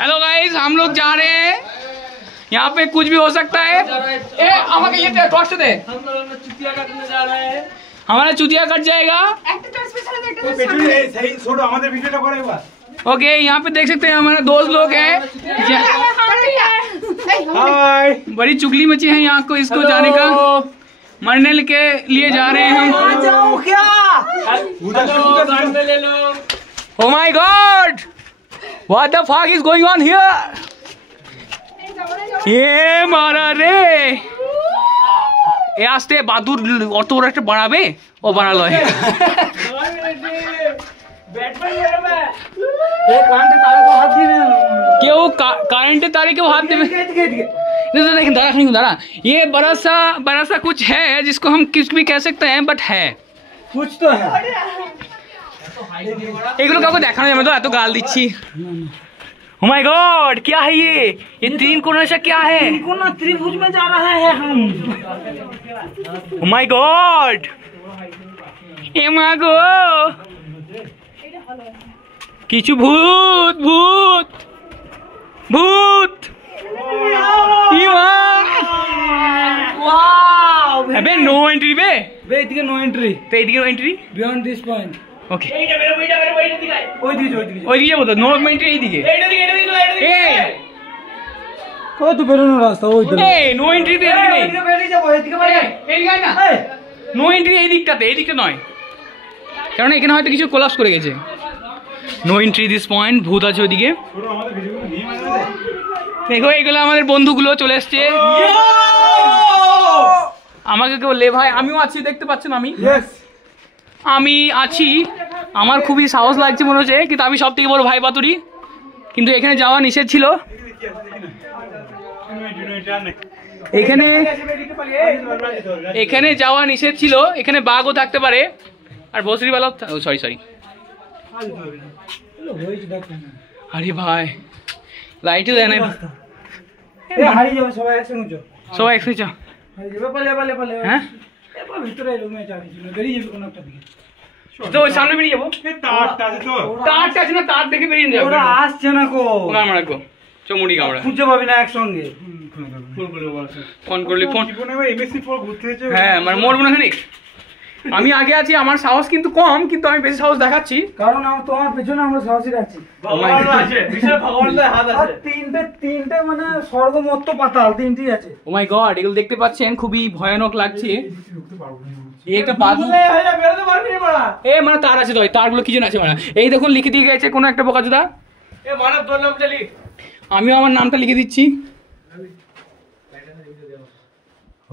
Hello guys, हम लोग जा रहे हैं। यहाँ पे कुछ भी हो सकता है। हमारे ये टॉर्च दे। हम लोग चुतिया काटने जा रहे हैं। हमारा चुतिया कट जाएगा। ओके, यहाँ पे देख सकते हैं हमारे दोस्त लोग हैं। बड़ी चुगली मची है यहाँ को, इसको जाने का। मरने के लिए जा रहे हैं हम। Oh my God! What the fuck is going on here? ये मारा रे। ये आस्ते बादुर और तो एक बाड़ाबे ओ बाड़ालो है। क्यों करंट तारे के हाथ में? लेकिन दारा ये बड़ा सा कुछ है जिसको हम कुछ भी कह सकते हैं, बट है कुछ तो है। এগুলো কাউকে দেখানো যাবে তো, এত গাল দিচ্ছি। Oh my God, क्या है ये तीन कोना सा क्या है? कोना त्रिभुज में जा रहा है हम। Oh my God, ए मागो কিছু ভূত ভূত ভূত। वाओ, अबे नो एंट्री बे এদিকে নো এন্ট্রি, তো এদিকে no entry beyond this point. Okay, ওইদিকে যাবো তো, নো এন্ট্রি এইদিকে। ও তো বেরোনোর রাস্তা ওইদিকে। নো এন্ট্রি তো এদিকে নেই, বেরিয়ে যাবো এইদিকে। এইদিকে না, নো এন্ট্রি এই দিকটাতে, এই দিকটা নয়, কারণ এখানে হয়তো কিছু কোলাপস করে গেছে। নো এন্ট্রি দিস পয়েন্ট, ভূত আছে ওইদিকে। দেখো এইগুলো আমাদের বন্ধুগুলো চলে এসছে। আমাকে কেউ লে ভাই, আমিও আছি, দেখতে পাচ্ছেন আমি আছি। আমার খুবই সাহস লাগছে মনে হচ্ছে, কিন্তু আমি সব থেকে বড় ভাই বাতুরি। কিন্তু এখানে যাওয়া নিষেধ ছিল। এখানে যাওয়া নিষেধ ছিল, এখানে বাঘও থাকতে পারে আর বসরিওয়ালাও। সরি আরে ভাই, লাইটও দেয় না। সবাই একসাথে চা। হ্যাঁ, তো ওই সামনে বেরিয়ে যাবো। তারটা আছে না, তার দেখে বেরিয়ে যাবো। ওরা আসছে না কো, মারা গো চমুড়ি কামড়া খুঁজে পাবি না একসঙ্গে। ফোন করলি, ফোন হ্যাঁ মানে মরবো না খানিক। আমি আগে আছি, আমার সাহস কিন্তু কম, কিন্তু আমি বেশি সাহস দেখাচ্ছি কারণ তোমার পেছনে আমরা সাহসী আছি। তিনটে মানে স্বর্গ মর্ত পাতাল তিনটেই আছে। ও মাই গড, এগুলো দেখতে পাচ্ছেন, খুবই ভয়ানক লাগছে। মানে তার আছে তো, তারগুলো কি জন্য আছে মানে? এই দেখুন লিখে দিয়ে গেছে কোনো একটা বোকাচোদা। আমিও আমার নামটা লিখে দিচ্ছি।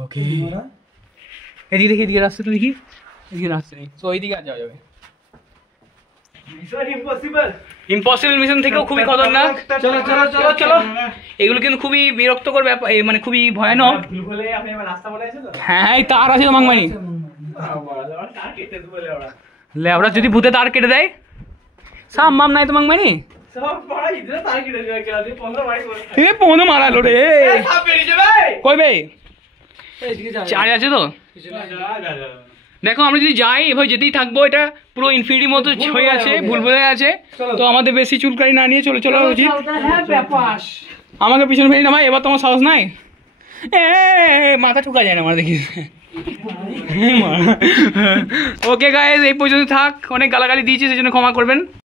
ওকে, এদিকে দেখি, এদিকে রাস্তা তো দেখি, এদিকে রাস্তা নেই, তো ওইদিকে আর যাওয়া যাবে। ইম্পসিবল মিশন থেকেও খুবই খতরনাক। চলো চলো চলো চলো, এগুলো কিন্তু খুবই বিরক্তকর ব্যাপার, মানে খুবই ভয়ানক। হ্যাঁ, তার আছে তো মাংমানি। লেবরা যদি ভূতে তার কেটে দেয়, সাম মাম নাই তো মাংমানি। পনেরো মারালো রে, কই বে চারে আছে তো। দেখো আমরা যদি যাই এভাবে যেতেই থাকবো, এটা পুরো ইনফিনিটি মতো হয়ে আছে, ভুলভুলে আছে। তো আমাদের বেশি চুলকানি না নিয়ে চলে চলা উচিত। আমাকে পিছনে ফেরি না ভাই, এবার তোমার সাহস নাই। মাথা ঠুকা যায় না আমার, দেখি। ওকে গাইস, এই পর্যন্ত থাক। অনেক গালাগালি দিয়েছি, সেজন্য ক্ষমা করবেন।